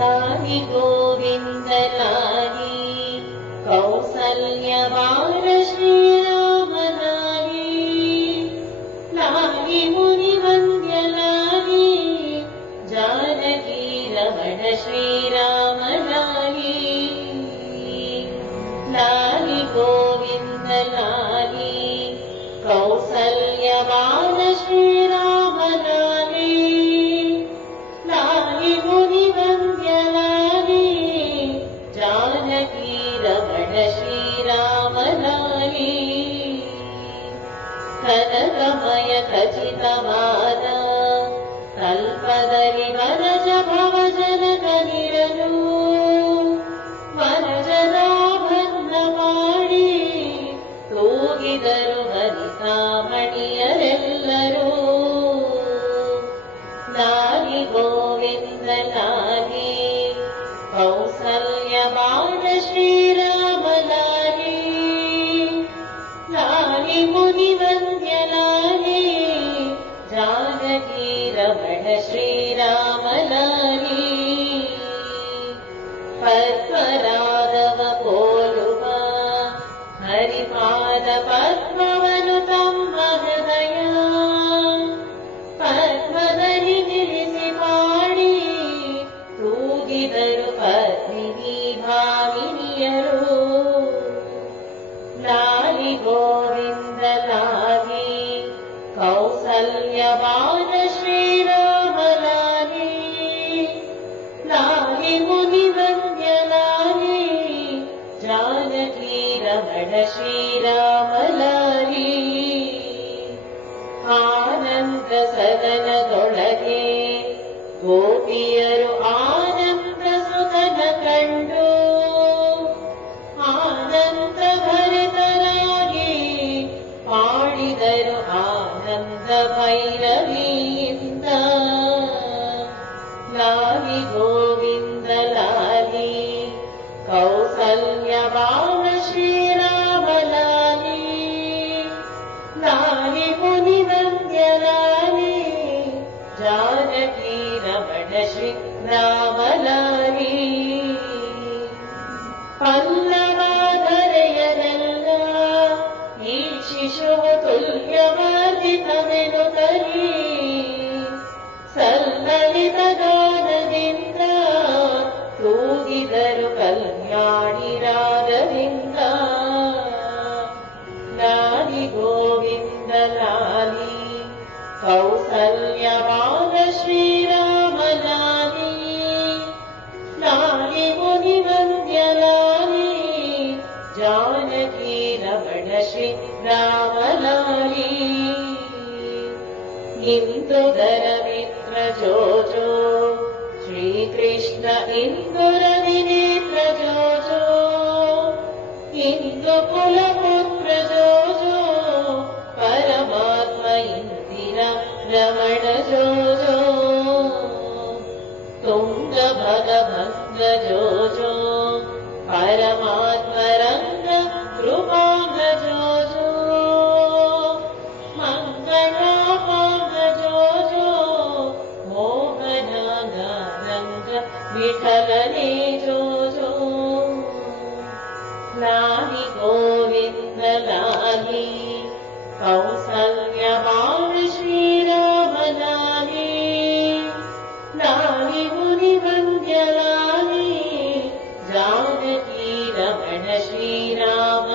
लाली गोविंद लाली कौसल्यवार श्रीराम लाली लाली मुनिवन्द्य लाली जानकी रमण श्रीराम लाली लाली गोविंद लाली कौसल्यवान श्रीराम लाली लाली मुनिवन्द्य लाली जानकी रमण श्रीराम लाली कनकमय खचितवाद कल्पदलि वनज भवजनकनिरनु वनजनाभन्न ಮಾಡಿ ತೂಗಿದರು ವನಿತಾಮಣಿಯರೆಲ್ಲರೂ लाली गोविंद लाली कौसल्यवान श्रीराम लाली लाली मुनिवन्द्य लाली जानकी रमण श्रीराम लाली पद्मराघव पोलुव हरिपाद पद्मवनु तಮ್ಮ ಹೃದಯ ಪದ್ಮದಲ್ಲಿ ನಿಲ್ಲಿಸಿ ಪಾಡಿ ತೂಗಿದರು ಪತ್ನಿ ಭಾಮಿನಿಯರು लाली गोविंद लाली कौसल्यवान श्रीराम लाली लाली मुनिवन्द्य लाली जानकी रमण श्रीराम लाली आनंद सदनदೊಳಗೆ ಗೋಪಿಯರು ಆನಂದ ಸುತನ ಕಂಡು ಆನಂದ ಭರಿತರಾಗಿ ಪಾಡಿದರು ಆನಂದ ಭೈರವಿಯಿಂದ लाली गोविंद लाली कौसल्यवान श्रीराम लाली लाली मुनिवन्द्य लाली जानकी रमण श्रीराम लाली ಪಲ್ಲವಾಧರೆಯರೆಲ್ಲ ಈ ಶಿಶುವು ತುಲ್ಯವಾದಿತವೆನುತ್ತಲಿ ಸಲ್ಲಲಿತ ಗಾನದಿಂದ ತೂಗಿದರು ಕಲ್ಯಾಣಿ ರಾಗದಿಂದ लाली गोविंद लाली कौसल्यवान श्रीराम लाली लाली मुनिवन्द्य लाली जानकी रमण श्रीराम लाली इंदुधर मित्र जो जो श्री कृष्ण इंदुरवि नेत्र जो जो इंदु कुलपुत्र जो जो परमात्मा इंदिरा रमण जो जो तुंग भगभंग जो जो परमात्मा रंग कृपांग जो जो मंगलापांग जो जो मोहनागा रंग विठलने जो जो लाली गोविंद लाली कौसल्यवान श्रीराम लाली लाली मुनिवन्द्य लाली जानकी रमण श्रीराम